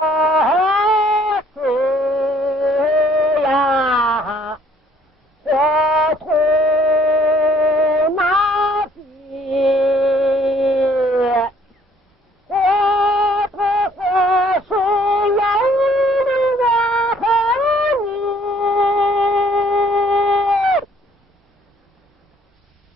水呀，火土那地，火土火水呀，我和你，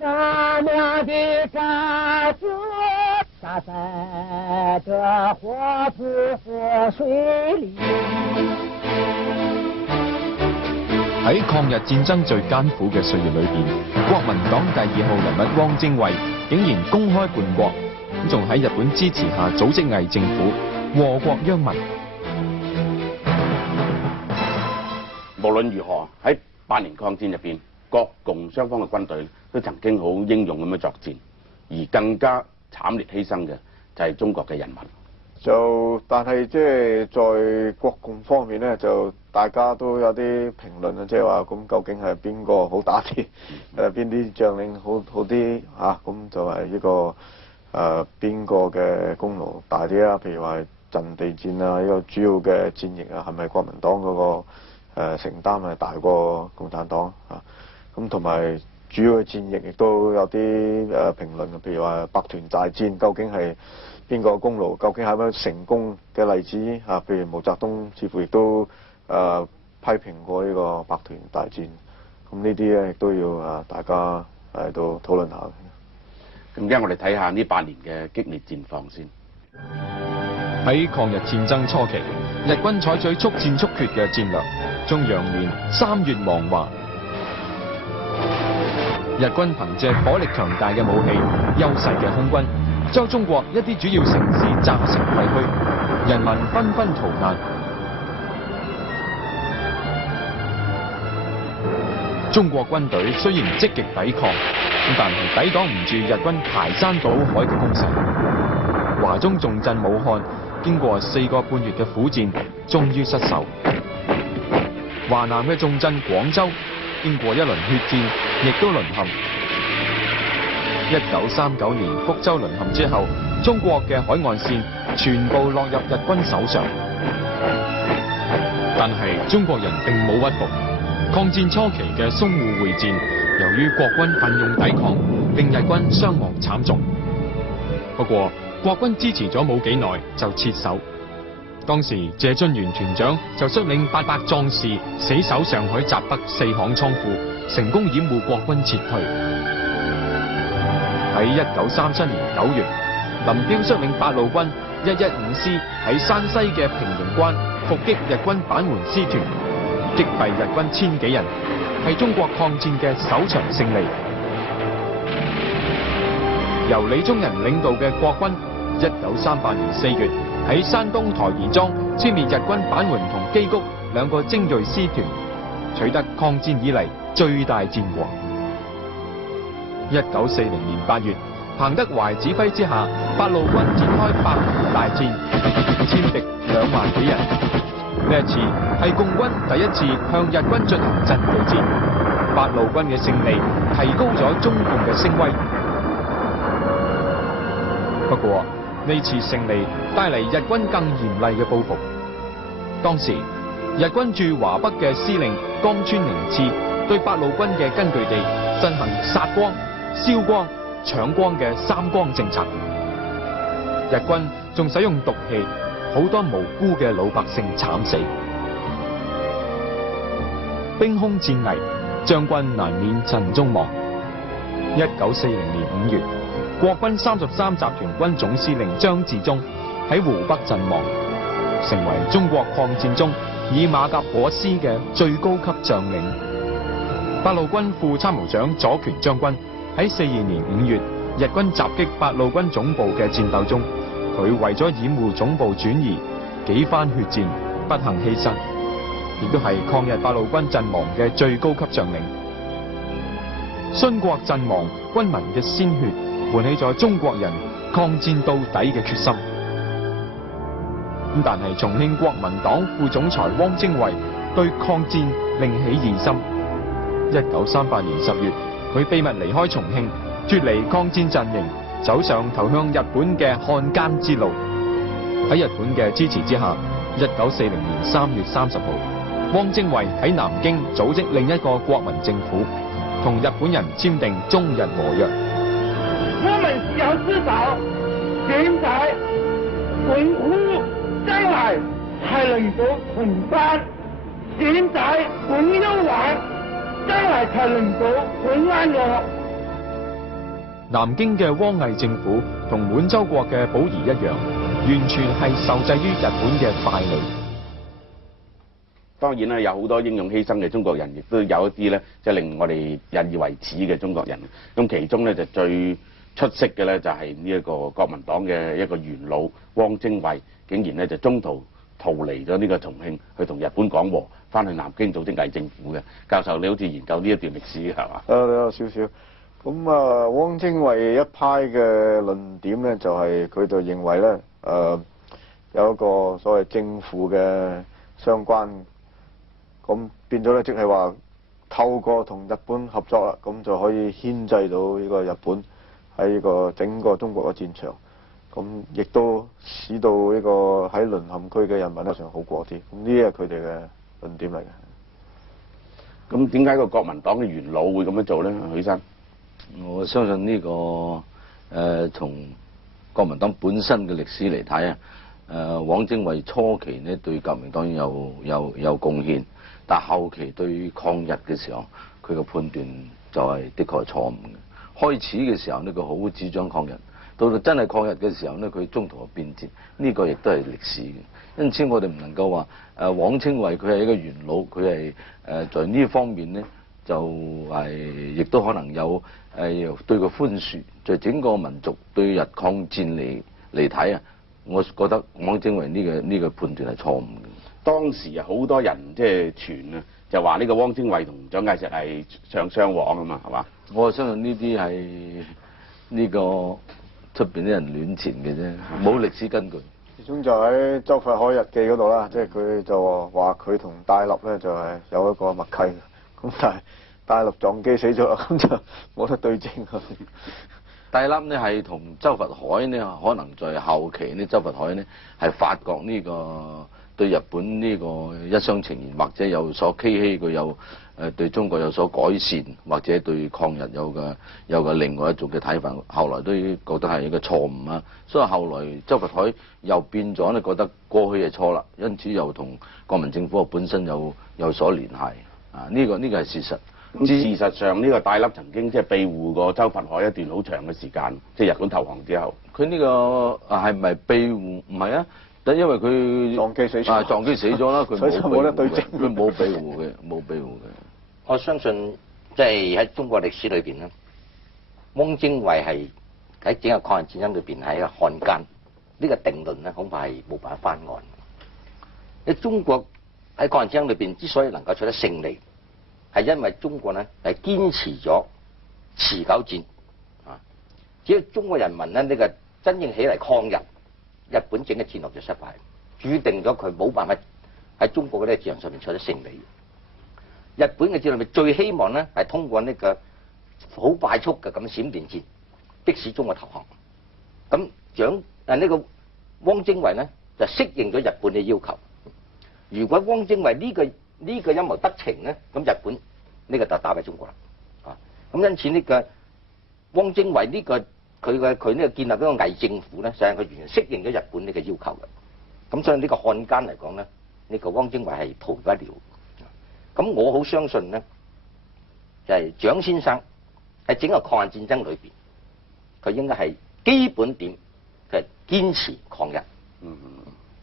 咱俩的感觉洒在这火土火水里。喺抗日戰爭最艱苦嘅歲月裏邊，國民黨第2號人物汪精衛竟然公開叛國，咁仲喺日本支持下組織偽政府，禍國殃民。無論如何喺8年抗戰入邊，國共雙方嘅軍隊都曾經好英勇咁樣作戰，而更加慘烈犧牲嘅就係中國嘅人民。但係即係在國共方面咧，就大家都有啲評論啊，即係話咁究竟係邊個好打啲？邊啲將領好啲嚇？咁就係呢個邊個嘅功勞大啲啊？譬如話陣地戰啊，呢個主要嘅戰役啊，係咪國民黨嗰個承擔係大過共產黨啊？咁同埋主要嘅戰役亦都有啲評論啊，譬如話百團大戰究竟係邊個功勞？究竟係咪成功嘅例子啊？譬如毛澤東似乎亦都批評過呢個百團大戰。咁呢啲咧亦都要大家喺度討論下。咁而家我哋睇下呢8年嘅激烈戰況先。喺抗日戰爭初期，日軍採取速戰速決嘅戰略，將揚言3月亡華。日軍憑借火力強大嘅武器、優勢嘅空軍，將中國一啲主要城市炸成廢墟，人民紛紛逃難。中國軍隊雖然積極抵抗，但係抵擋唔住日軍排山倒海嘅攻勢。華中重鎮武漢經過4個半月嘅苦戰，終於失守。華南嘅重鎮廣州經過一輪血戰，亦都淪陷。1939年福州淪陷之後，中國嘅海岸線全部落入日軍手上。但係中國人並冇屈服。抗戰初期嘅淞滬會戰，由於國軍奮勇抵抗，令日軍傷亡慘重。不過國軍支持咗冇幾耐就撤守。當時謝津元團長就率領800壯士死守上海閘北4行倉庫，成功掩護國軍撤退。喺1937年9月，林彪率領8路軍115師喺山西嘅平型關伏擊日軍板門師團，擊斃日軍1000幾人，係中國抗戰嘅首場勝利。由李宗仁領導嘅國軍1938年4月喺山東台兒莊殲滅日軍板門同基谷2個精銳師團，取得抗戰以嚟最大戰果。1940年8月，彭德懷指揮之下，8路軍展開百團大戰，殲敵2萬幾人。呢一次係共軍第一次向日軍進行陣地戰，8路軍嘅勝利提高咗中共嘅聲威。不過呢次勝利帶嚟日軍更嚴厲嘅報復。當時日軍駐華北嘅司令岡村寧次對8路軍嘅根據地進行殺光、燒光、搶光嘅3光政策。日軍仲使用毒氣，好多無辜嘅老百姓慘死。兵凶戰危，將軍難免陣中亡。1940年5月，國軍33集團軍總司令張治中喺湖北陣亡，成為中國抗戰中以馬甲裹屍嘅最高級將領。8路軍副參謀長左權將軍喺42年5月日軍襲擊8路軍總部嘅戰鬥中，佢為咗掩護總部轉移，幾番血戰，不幸犧牲，亦都係抗日8路軍陣亡嘅最高級將領。殉國陣亡，軍民嘅鮮血喚起咗中國人抗戰到底嘅決心。但係重慶國民黨副總裁汪精衛對抗戰另起疑心。1938年10月，佢秘密離開重慶，脫離抗戰陣營，走上投向日本嘅漢奸之路。喺日本嘅支持之下， 1940年3月30號，汪精衛喺南京組織另一個國民政府，同日本人簽訂中日和約。我們是要知道，現在本府將來才能夠承擔，現在本憂患，將來才能夠本安樂。南京嘅汪毅政府同滿洲國嘅保儀一樣，完全係受制於日本嘅傀儡。當然啦，有好多英勇犧牲嘅中國人，亦都有一啲咧，即係令我哋引以為恥嘅中國人。咁其中咧就最出色嘅咧，就係呢一個國民黨嘅一個元老汪精衛，竟然咧就中途逃離咗呢個重慶，去同日本講和，翻去南京組織偽政府嘅。教授，你好似研究呢一段歷史嘅係嘛？有少少。咁啊，汪精衛一派嘅論點咧，就係佢就認為咧，有一個所謂政府嘅相關，咁變咗咧，即係話透過同日本合作啦，咁就可以牽制到呢個日本喺呢個整個中國嘅戰場，咁亦都使到呢個喺淪陷區嘅人民咧上好過啲。咁呢啲係佢哋嘅論點嚟嘅。咁點解個國民黨嘅元老會咁樣做咧？許生？我相信呢個從國民黨本身嘅歷史嚟睇啊，汪精衛初期呢對革命當然有貢獻，但後期對抗日嘅時候，佢嘅判斷就係的確係錯誤嘅。開始嘅時候呢，佢好主張抗日，到真係抗日嘅時候呢，佢中途就變節，呢個亦都係歷史嘅。因此我哋唔能夠話汪精衛佢係一個元老，佢係在呢方面呢，就係亦都可能有對佢寬恕，在整個民族對日抗戰嚟睇啊，我覺得汪精衛呢個判斷係錯誤嘅。當時啊，好多人即係傳啊，就話呢個汪精衛同蔣介石係上雙簧啊嘛，係嘛？我相信呢啲係呢個出邊啲人亂傳嘅啫，冇歷史根據。始終就喺周佛海日記嗰度啦，即係佢就話佢同戴笠咧就係有一個默契，咁但係戴笠撞機死咗啦，咁就冇得對證。戴笠呢係同周佛海呢，可能在後期呢，周佛海呢係發覺呢個對日本呢個一廂情願，或者有所欺欺，佢有對中國有所改善，或者對抗日有個另外一種嘅睇法，後來都覺得係一個錯誤啊。所以後來周佛海又變咗呢，覺得過去係錯啦，因此又同國民政府本身有所聯繫啊。呢個係事實。事實上呢個戴笠曾經即係庇護過周佛海一段好長嘅時間，即係日本投降之後。佢呢個係咪庇護？唔係啊，因為佢撞機死咗。撞機死咗啦，佢冇得對證，佢冇庇護嘅，冇庇護嘅。我相信即係喺中國歷史裏邊咧，汪精衛係喺整個抗日戰爭裏邊係一個漢奸，呢個定論咧恐怕係冇辦法翻案。喺中國喺抗日戰爭裏邊之所以能夠取得勝利，係因為中國咧係堅持咗持久戰啊！只要中國人民咧呢個真正起嚟抗日，日本整個戰略就失敗，注定咗佢冇辦法喺中國嘅呢個戰場上面取得勝利。日本嘅戰略咪最希望咧係通過呢個好快速嘅咁閃電戰，迫使中國投降。咁呢個汪精衛咧就適應咗日本嘅要求。如果汪精衛呢個陰謀得逞咧，咁日本呢個就打敗中國啦。啊，咁因此呢個汪精衛呢個佢呢個建立一個偽政府咧，實際上佢完全適應咗日本呢個要求嘅。咁所以呢個漢奸嚟講咧，呢個汪精衛係逃不了。咁我好相信咧，就係蔣先生喺整個抗日戰爭裏邊，佢應該係基本點就係堅持抗日。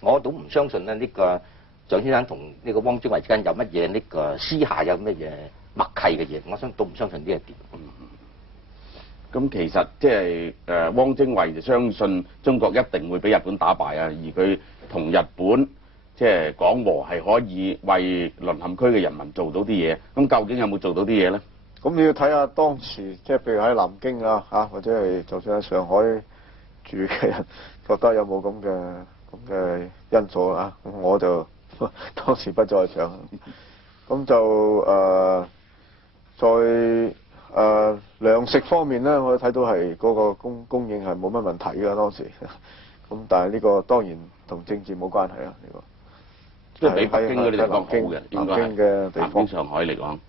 我都唔相信咧呢個蔣先生同呢個汪精衛之間有乜嘢呢個私下有乜嘢默契嘅嘢，我都唔相信呢一點。咁其實即係汪精衛就相信中國一定會俾日本打敗啊，而佢同日本即係講和係可以為淪陷區嘅人民做到啲嘢。咁究竟有冇做到啲嘢咧？咁你要睇下當時即係譬如喺南京啊嚇，或者係就算喺上海住嘅人覺得有冇咁嘅因素啊？我就當時不在場。咁就在糧食方面咧，我睇到係嗰個供應係冇乜問題㗎當時。咁但係呢個當然同政治冇關係啊呢個。即係比北京嗰啲地方好嘅，應該南京嘅地方。南京、上海嚟講，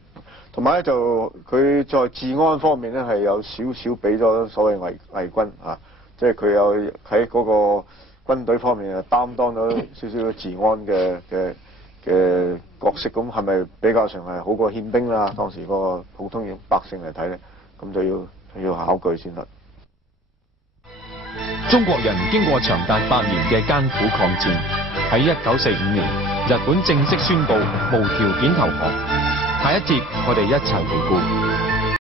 同埋咧就佢在治安方面咧係有少少俾咗所謂偽軍啊，即係佢有喺嗰個軍隊方面啊擔當咗少少治安嘅角色，咁係咪比較上係好過憲兵啦？當時嗰個普通百姓嚟睇咧，咁就要考據先得。中國人經過長達8年嘅艱苦抗戰，喺1945年，日本正式宣布無條件投降。下一節我哋一齊回顧。